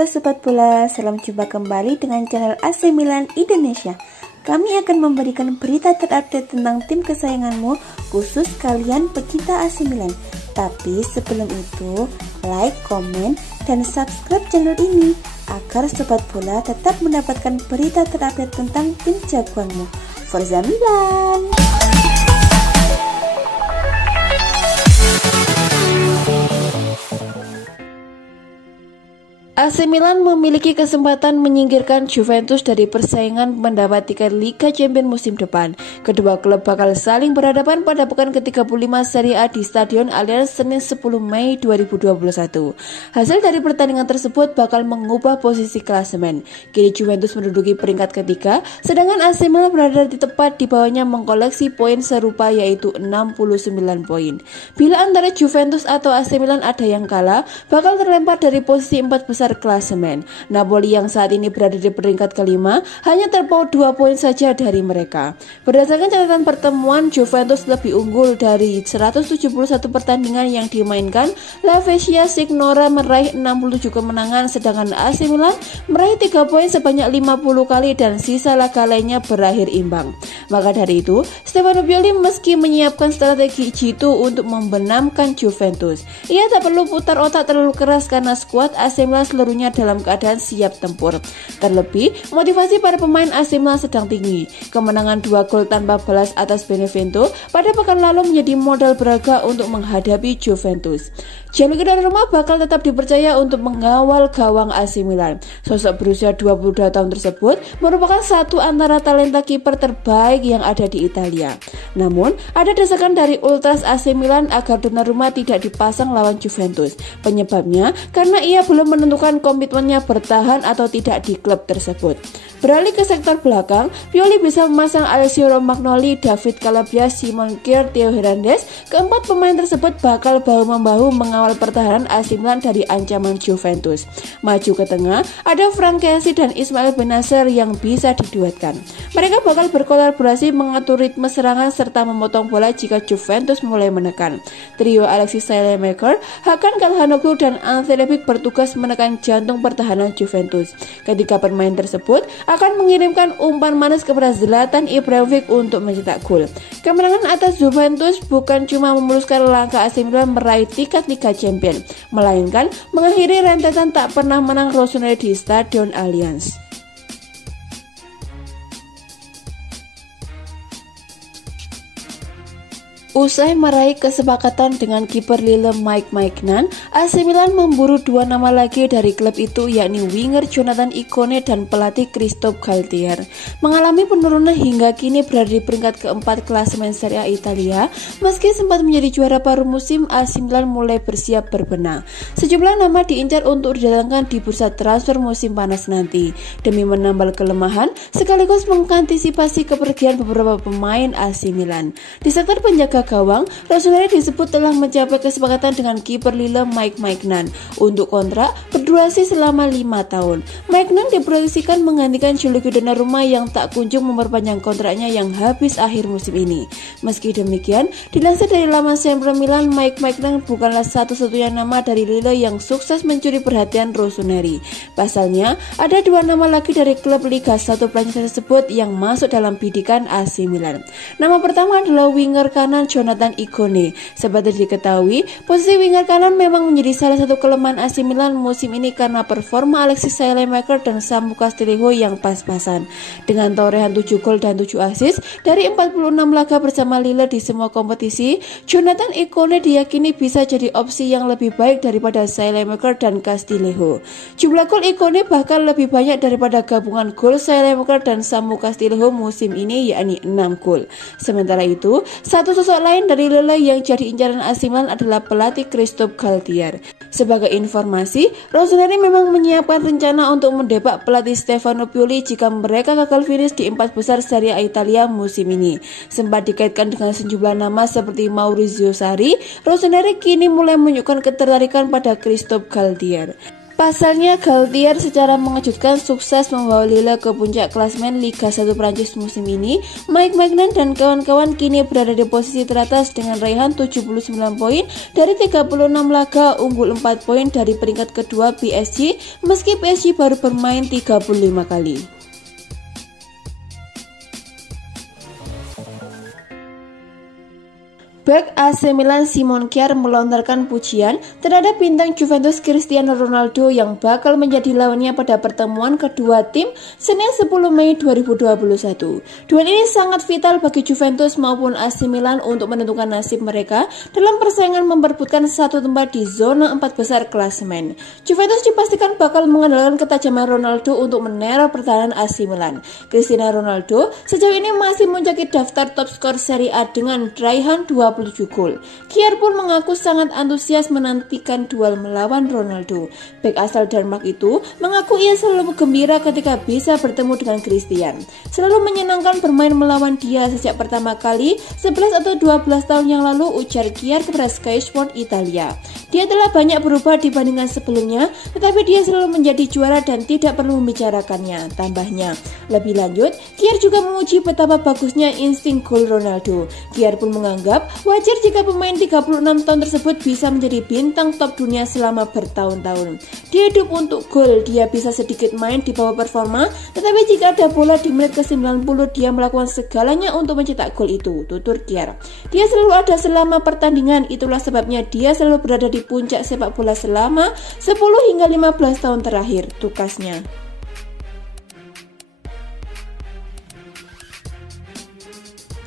Halo Sobat Bola, salam jumpa kembali dengan channel AC Milan Indonesia. Kami akan memberikan berita terupdate tentang tim kesayanganmu, khusus kalian pecinta AC Milan. Tapi sebelum itu, like, komen, dan subscribe channel ini agar Sobat Bola tetap mendapatkan berita terupdate tentang tim jagoanmu. Forza Milan! AC Milan memiliki kesempatan menyingkirkan Juventus dari persaingan mendapat tiket Liga Champions musim depan. Kedua klub bakal saling berhadapan pada pekan ke-35 Serie A di Stadion Allianz Senin 10 Mei 2021. Hasil dari pertandingan tersebut bakal mengubah posisi klasemen. Kini Juventus menduduki peringkat ketiga, sedangkan AC Milan berada di tepat di bawahnya mengkoleksi poin serupa yaitu 69 poin. Bila antara Juventus atau AC Milan ada yang kalah, bakal terlempar dari posisi 4 besar klasemen. Napoli yang saat ini berada di peringkat kelima hanya terpaut 2 poin saja dari mereka. Berdasarkan catatan pertemuan, Juventus lebih unggul dari 171 pertandingan yang dimainkan. La Spezia Signora meraih 67 kemenangan, sedangkan AC Milan meraih 3 poin sebanyak 50 kali dan sisa laga lainnya berakhir imbang. Maka dari itu, Stefano Pioli meski menyiapkan strategi jitu untuk membenamkan Juventus, ia tak perlu putar otak terlalu keras karena skuad AC Milan seluruhnya dalam keadaan siap tempur. Terlebih, motivasi para pemain AC Milan sedang tinggi. Kemenangan 2 gol tanpa balas atas Benevento pada pekan lalu menjadi modal berharga untuk menghadapi Juventus. Gianluigi Donnarumma bakal tetap dipercaya untuk mengawal gawang AC Milan. Sosok berusia 22 tahun tersebut merupakan satu antara talenta kiper terbaik yang ada di Italia. Namun, ada desakan dari ultras AC Milan agar Donnarumma tidak dipasang lawan Juventus. Penyebabnya karena ia belum menentukan komitmennya bertahan atau tidak di klub tersebut. Beralih ke sektor belakang, Pioli bisa memasang Alessio Romagnoli, David Calabria, Simon Kjaer, Theo Hernandez. Keempat pemain tersebut bakal bahu-membahu mengawal pertahanan AC Milan dari ancaman Juventus. Maju ke tengah, ada Franck Kessie dan Ismail Bennacer yang bisa diduetkan. Mereka bakal berkolaborasi mengatur ritme serangan serta memotong bola jika Juventus mulai menekan. Trio Alexis Saelemaekers, Hakan Calhanoglu, dan Ante Rebic bertugas menekan jantung pertahanan Juventus. Ketiga pemain tersebut akan mengirimkan umpan manis kepada Zlatan Ibrahimovic untuk mencetak gol. Kemenangan atas Juventus bukan cuma memuluskan langkah AC Milan meraih tiket Liga Champions, melainkan mengakhiri rentetan tak pernah menang Rossoneri di Stadion Allianz. Usai meraih kesepakatan dengan kiper Lille Mike Maignan, AC Milan memburu 2 nama lagi dari klub itu, yakni winger Jonathan Ikone dan pelatih Christophe Galtier. Mengalami penurunan hingga kini berada di peringkat keempat klasemen Serie A Italia. Meski sempat menjadi juara paruh musim, AC Milan mulai bersiap berbenah. Sejumlah nama diincar untuk didatangkan di bursa transfer musim panas nanti, demi menambal kelemahan sekaligus mengantisipasi kepergian beberapa pemain AC Milan. Di sektor penjaga gawang, Rossoneri disebut telah mencapai kesepakatan dengan kiper Lille Mike Maignan untuk kontrak berdurasi selama 5 tahun. Maignan diproyeksikan menggantikan Gianluigi Donnarumma yang tak kunjung memperpanjang kontraknya yang habis akhir musim ini. Meski demikian, dilansir dari laman Sempre Milan, Mike Maignan bukanlah satu-satunya nama dari Lille yang sukses mencuri perhatian Rossoneri. Pasalnya, ada 2 nama lagi dari klub Liga 1 Prancis tersebut yang masuk dalam bidikan AC Milan. Nama pertama adalah winger kanan Jonathan Ikone. Seperti diketahui, posisi winger kanan memang menjadi salah satu kelemahan AC Milan musim ini karena performa Alexis Saelemaekers dan Samu Castillejo yang pas-pasan. Dengan torehan 7 gol dan 7 assist dari 46 laga bersama Lille di semua kompetisi, Jonathan Ikone diyakini bisa jadi opsi yang lebih baik daripada Saelemaekers dan Castillejo. Jumlah gol Ikone bahkan lebih banyak daripada gabungan gol Saelemaekers dan Samu Castillejo musim ini, yakni 6 gol. Sementara itu, satu sosok lain dari Lille yang jadi incaran AC Milan adalah pelatih Christophe Galtier. Sebagai informasi, Rossoneri memang menyiapkan rencana untuk mendebak pelatih Stefano Pioli jika mereka gagal finish di 4 besar Serie A Italia musim ini. Sempat dikaitkan dengan sejumlah nama seperti Maurizio Sarri, Rossoneri kini mulai menunjukkan ketertarikan pada Christophe Galtier. Pasalnya, Galtier secara mengejutkan sukses membawa Lille ke puncak klasemen Liga 1 Prancis musim ini. Mike Maignan dan kawan-kawan kini berada di posisi teratas dengan raihan 79 poin dari 36 laga, unggul 4 poin dari peringkat kedua PSG, meski PSG baru bermain 35 kali. Bek AC Milan Simon Kjaer melontarkan pujian terhadap bintang Juventus Cristiano Ronaldo yang bakal menjadi lawannya pada pertemuan kedua tim Senin 10 Mei 2021. Duel ini sangat vital bagi Juventus maupun AC Milan untuk menentukan nasib mereka dalam persaingan memperebutkan satu tempat di zona 4 besar klasemen. Juventus dipastikan bakal mengandalkan ketajaman Ronaldo untuk meneror pertahanan AC Milan. Cristiano Ronaldo sejauh ini masih menjadi daftar top skor Serie A dengan raihan 27 gol. Kjaer pun mengaku sangat antusias menantikan duel melawan Ronaldo. Bek asal Denmark itu mengaku ia selalu gembira ketika bisa bertemu dengan Christian. Selalu menyenangkan bermain melawan dia sejak pertama kali 11 atau 12 tahun yang lalu, ujar Kjaer kepada Sky Sport Italia. Dia telah banyak berubah dibandingkan sebelumnya, tetapi dia selalu menjadi juara dan tidak perlu membicarakannya, tambahnya. Lebih lanjut, Kjaer juga memuji betapa bagusnya insting gol Ronaldo. Kjaer pun menganggap wajar jika pemain 36 tahun tersebut bisa menjadi bintang top dunia selama bertahun-tahun. Dia hidup untuk gol, dia bisa sedikit main di bawah performa, tetapi jika ada bola di menit ke-90 dia melakukan segalanya untuk mencetak gol itu, tutur Kjaer. Dia selalu ada selama pertandingan, itulah sebabnya dia selalu berada di puncak sepak bola selama 10 hingga 15 tahun terakhir, tukasnya.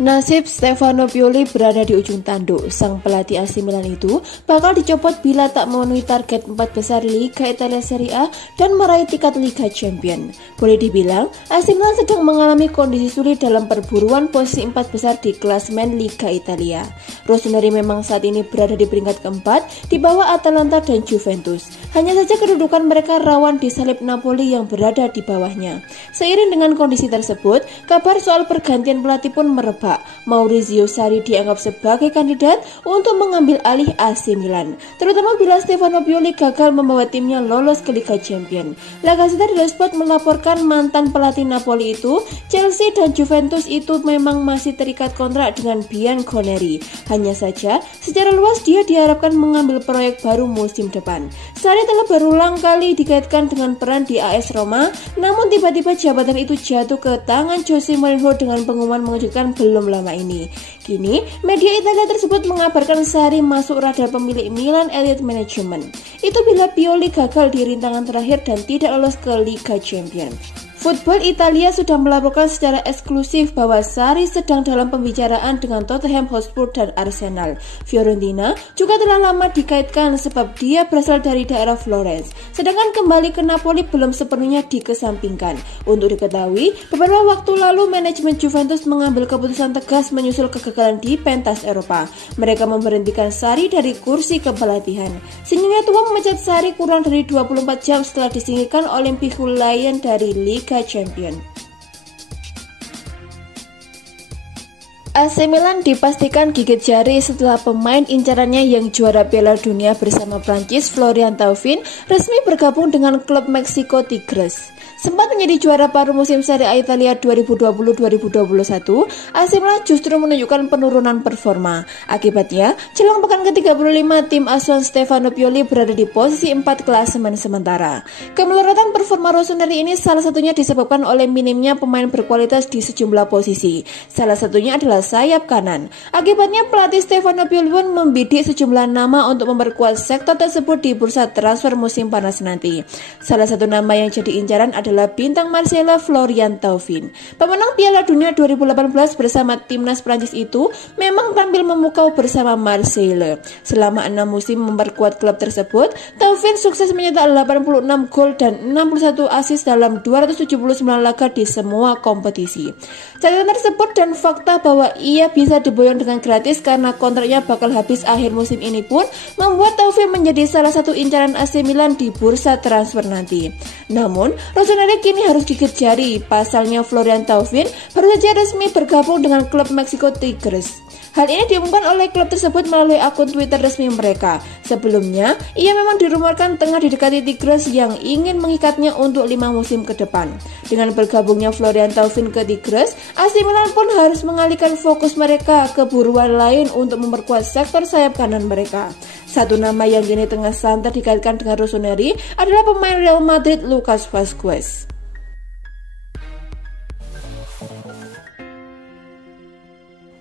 Nasib Stefano Pioli berada di ujung tanduk. Sang pelatih AC Milan itu bakal dicopot bila tak memenuhi target 4 besar Liga Italia Serie A dan meraih tiket Liga Champion. Boleh dibilang, AC Milan sedang mengalami kondisi sulit dalam perburuan posisi 4 besar di klasemen Liga Italia. Rossoneri memang saat ini berada di peringkat keempat di bawah Atalanta dan Juventus. Hanya saja kedudukan mereka rawan disalip Napoli yang berada di bawahnya. Seiring dengan kondisi tersebut, kabar soal pergantian pelatih pun merebak. Maurizio Sarri dianggap sebagai kandidat untuk mengambil alih AC Milan, terutama bila Stefano Pioli gagal membawa timnya lolos ke Liga Champion. La Gazzetta dello Sport melaporkan mantan pelatih Napoli itu, Chelsea dan Juventus itu memang masih terikat kontrak dengan Bianconeri. Hanya saja, secara luas dia diharapkan mengambil proyek baru musim depan. Sarri telah berulang kali dikaitkan dengan peran di AS Roma, namun tiba-tiba jabatan itu jatuh ke tangan Jose Mourinho dengan pengumuman mengejutkan belum lama ini. Kini, media Italia tersebut mengabarkan Sarri masuk radar pemilik Milan Elite Management. Itu bila Pioli gagal di rintangan terakhir dan tidak lolos ke Liga Champion. Football Italia sudah melaporkan secara eksklusif bahwa Sarri sedang dalam pembicaraan dengan Tottenham Hotspur dan Arsenal. Fiorentina juga telah lama dikaitkan sebab dia berasal dari daerah Florence. Sedangkan kembali ke Napoli belum sepenuhnya dikesampingkan. Untuk diketahui, beberapa waktu lalu manajemen Juventus mengambil keputusan tegas menyusul kegagalan di pentas Eropa. Mereka memberhentikan Sarri dari kursi kepelatihan. Sinyonya tua memecat Sarri kurang dari 24 jam setelah disingkirkan Olympique Lyon dari Liga Champion. AC Milan dipastikan gigit jari setelah pemain incarannya yang juara Piala Dunia bersama Prancis, Florian Thauvin, resmi bergabung dengan klub Meksiko Tigres. Sempat menjadi juara paruh musim Serie A Italia 2020-2021, AC Milan justru menunjukkan penurunan performa. Akibatnya, jelang pekan ke-35, tim asuhan Stefano Pioli berada di posisi 4 klasemen sementara. Kemelorotan performa Rossoneri ini salah satunya disebabkan oleh minimnya pemain berkualitas di sejumlah posisi. Salah satunya adalah sayap kanan. Akibatnya, pelatih Stefano Pioli pun membidik sejumlah nama untuk memperkuat sektor tersebut di bursa transfer musim panas nanti. Salah satu nama yang jadi incaran adalah bintang Marseille Florian Thauvin. Pemenang Piala Dunia 2018 bersama timnas Prancis itu memang tampil memukau bersama Marseille. Selama 6 musim memperkuat klub tersebut, Thauvin sukses mencetak 86 gol dan 61 assist dalam 279 laga di semua kompetisi. Catatan tersebut dan fakta bahwa ia bisa diboyong dengan gratis karena kontraknya bakal habis akhir musim ini pun membuat Thauvin menjadi salah satu incaran AC Milan di bursa transfer nanti. Namun, Rossoneri Rossoneri kini harus gigit jari. Pasalnya Florian Thauvin baru saja resmi bergabung dengan klub Meksiko Tigres. Hal ini diumumkan oleh klub tersebut melalui akun Twitter resmi mereka. Sebelumnya, ia memang dirumorkan tengah didekati Tigres yang ingin mengikatnya untuk 5 musim ke depan. Dengan bergabungnya Florian Thauvin ke Tigres, AC Milan pun harus mengalihkan fokus mereka ke buruan lain untuk memperkuat sektor sayap kanan mereka. Satu nama yang kini tengah santer dikaitkan dengan Rossoneri adalah pemain Real Madrid Lucas Vazquez.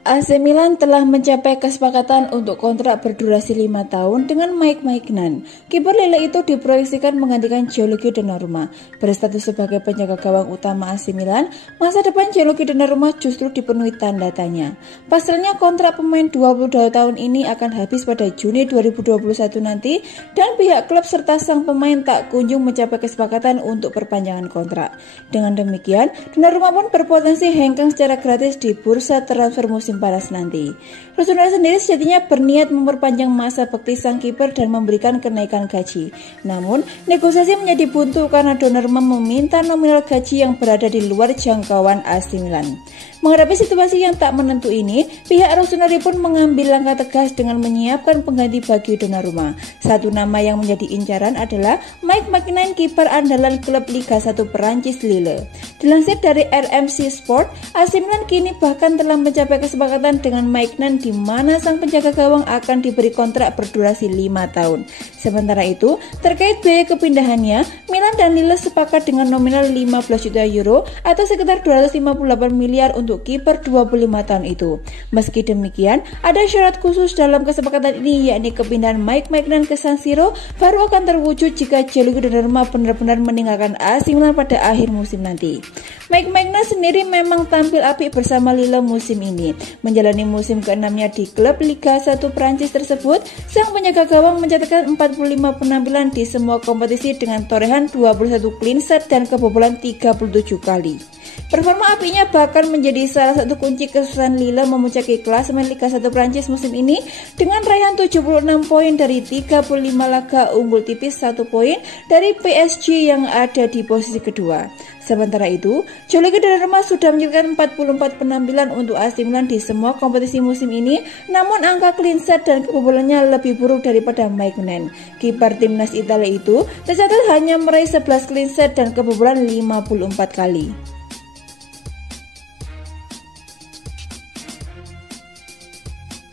AC Milan telah mencapai kesepakatan untuk kontrak berdurasi 5 tahun dengan Mike Maignan. Kiper Lille itu diproyeksikan menggantikan Gianluigi Donnarumma. Berstatus sebagai penjaga gawang utama AC Milan, masa depan Gianluigi Donnarumma justru dipenuhi tanda tanya. Pasalnya kontrak pemain 22 tahun ini akan habis pada Juni 2021 nanti dan pihak klub serta sang pemain tak kunjung mencapai kesepakatan untuk perpanjangan kontrak. Dengan demikian, Donnarumma pun berpotensi hengkang secara gratis di bursa transfer musim panas nanti. Rossoneri sendiri sejatinya berniat memperpanjang masa bakti sang kiper dan memberikan kenaikan gaji. Namun, negosiasi menjadi buntu karena Donnarumma meminta nominal gaji yang berada di luar jangkauan AC Milan. Menghadapi situasi yang tak menentu ini, pihak Rossoneri pun mengambil langkah tegas dengan menyiapkan pengganti bagi Donnarumma. Satu nama yang menjadi incaran adalah Mike Maignan, kiper andalan klub Liga 1 Perancis Lille. Dilansir dari RMC Sport, AC Milan kini bahkan telah mencapai kesepakatan dengan Maignan di mana sang penjaga gawang akan diberi kontrak berdurasi 5 tahun. Sementara itu, terkait biaya kepindahannya, Milan dan Lille sepakat dengan nominal 15 juta euro atau sekitar 258 miliar untuk kiper 25 tahun itu. Meski demikian, ada syarat khusus dalam kesepakatan ini, yakni kepindahan Mike Maignan ke San Siro baru akan terwujud jika Gianluigi Donnarumma benar-benar meninggalkan AC Milan pada akhir musim nanti. Mike Maignan sendiri memang tampil apik bersama Lille musim ini. Menjalani musim ke-6-nya di klub Liga 1 Prancis tersebut, sang penjaga gawang mencatatkan 45 penampilan di semua kompetisi dengan torehan 21 clean sheet dan kebobolan 37 kali. Performa apinya bahkan menjadi salah satu kunci kesuksesan Lille memuncaki klasemen Liga 1 Prancis musim ini dengan raihan 76 poin dari 35 laga, unggul tipis 1 poin dari PSG yang ada di posisi kedua. Sementara itu, Gianluigi Donnarumma sudah mencatatkan 44 penampilan untuk AC Milan di semua kompetisi musim ini, namun angka clean sheet dan kebobolannya lebih buruk daripada Maignan. Kiper timnas Italia itu tercatat hanya meraih 11 clean sheet dan kebobolan 54 kali.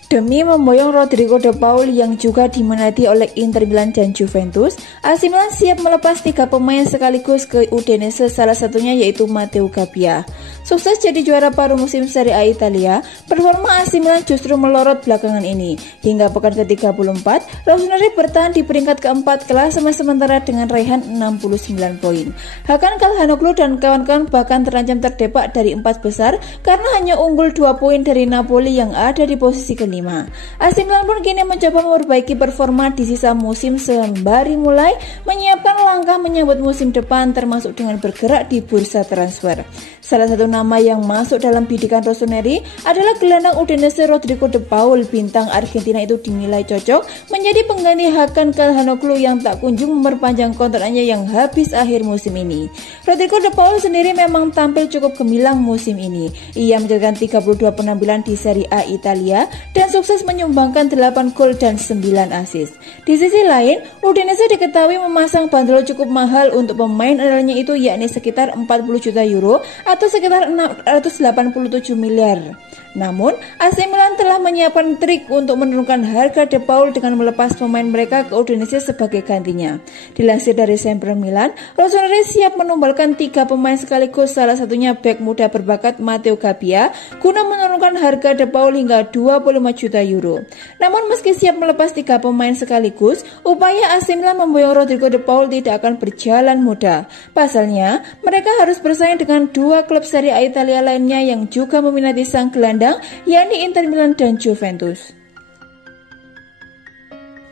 Demi memboyong Rodrigo de Paul yang juga diminati oleh Inter Milan dan Juventus, AC Milan siap melepas 3 pemain sekaligus ke Udinese, salah satunya yaitu Matteo Gabbia. Sukses jadi juara paruh musim Serie A Italia, performa AC Milan justru melorot belakangan ini. Hingga pekan ke-34, Rossoneri bertahan di peringkat keempat klasemen sementara dengan raihan 69 poin. Hakan Calhanoglu dan kawan-kawan bahkan terancam terdepak dari 4 besar karena hanya unggul 2 poin dari Napoli yang ada di posisi ke-5. AC Milan pun kini mencoba memperbaiki performa di sisa musim sembari mulai menyiapkan langkah menyambut musim depan termasuk dengan bergerak di bursa transfer. Salah satu nama yang masuk dalam bidikan Rossoneri adalah gelandang Udinese Rodrigo de Paul. Bintang Argentina itu dinilai cocok menjadi pengganti Hakan Calhanoglu yang tak kunjung memperpanjang kontraknya yang habis akhir musim ini. Rodrigo de Paul sendiri memang tampil cukup gemilang musim ini. Ia mencatatkan 32 penampilan di Serie A Italia dan sukses menyumbangkan 8 gol dan 9 assist. Di sisi lain, Udinese diketahui memasang bandrol cukup mahal untuk pemain andalanya itu, yakni sekitar 40 juta euro atau sekitar 687 miliar. Namun, AC Milan telah menyiapkan trik untuk menurunkan harga de Paul dengan melepas pemain mereka ke Udinese sebagai gantinya. Dilansir dari Sempre Milan, Rossoneri siap menumbalkan 3 pemain sekaligus, salah satunya bek muda berbakat Matteo Gabbia, guna menurunkan harga de Paul hingga 25 juta euro. Namun meski siap melepas 3 pemain sekaligus, upaya AC Milan memboyong Rodrigo de Paul tidak akan berjalan mudah. Pasalnya, mereka harus bersaing dengan 2 klub Serie A Italia lainnya yang juga meminati sang gelandang, yakni Inter Milan dan Juventus.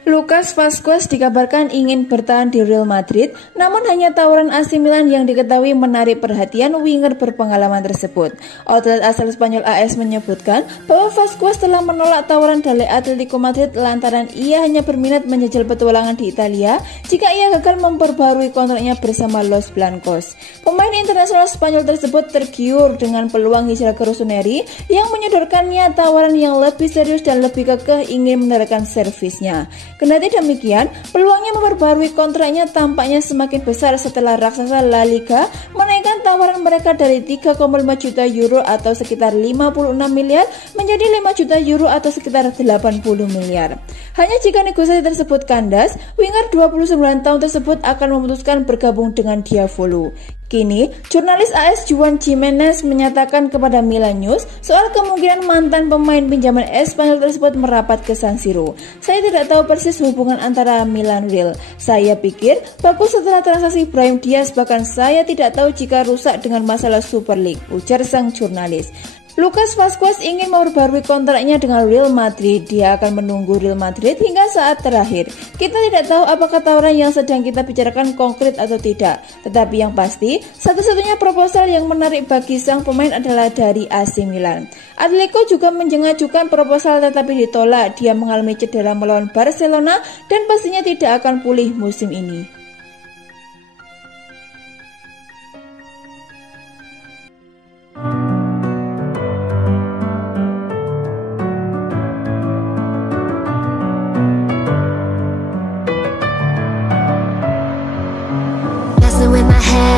Lucas Vazquez dikabarkan ingin bertahan di Real Madrid, namun hanya tawaran AC Milan yang diketahui menarik perhatian winger berpengalaman tersebut. Outlet asal Spanyol AS menyebutkan bahwa Vazquez telah menolak tawaran dari Atletico Madrid lantaran ia hanya berminat menjajal petualangan di Italia jika ia gagal memperbarui kontraknya bersama Los Blancos. Pemain internasional Spanyol tersebut tergiur dengan peluang hijrah ke Rossoneri yang menyodorkannya tawaran yang lebih serius dan lebih kekeh ingin menerapkan servisnya. Kendati demikian, peluangnya memperbarui kontraknya tampaknya semakin besar setelah raksasa La Liga menaikkan tawaran mereka dari 3,5 juta euro atau sekitar 56 miliar menjadi 5 juta euro atau sekitar 80 miliar. Hanya jika negosiasi tersebut kandas, winger 29 tahun tersebut akan memutuskan bergabung dengan Diavolo. Kini, jurnalis AS Juan Jimenez menyatakan kepada Milan News soal kemungkinan mantan pemain pinjaman Espanyol tersebut merapat ke San Siro. Saya tidak tahu persis hubungan antara Milan Real. Saya pikir bagus setelah transaksi Brahim Diaz, bahkan saya tidak tahu jika rusak dengan masalah Super League, ujar sang jurnalis. Lucas Vazquez ingin memperbarui kontraknya dengan Real Madrid. Dia akan menunggu Real Madrid hingga saat terakhir. Kita tidak tahu apakah tawaran yang sedang kita bicarakan konkret atau tidak. Tetapi yang pasti, satu-satunya proposal yang menarik bagi sang pemain adalah dari AC Milan. Atletico juga mengajukan proposal tetapi ditolak. Dia mengalami cedera melawan Barcelona dan pastinya tidak akan pulih musim ini. With my head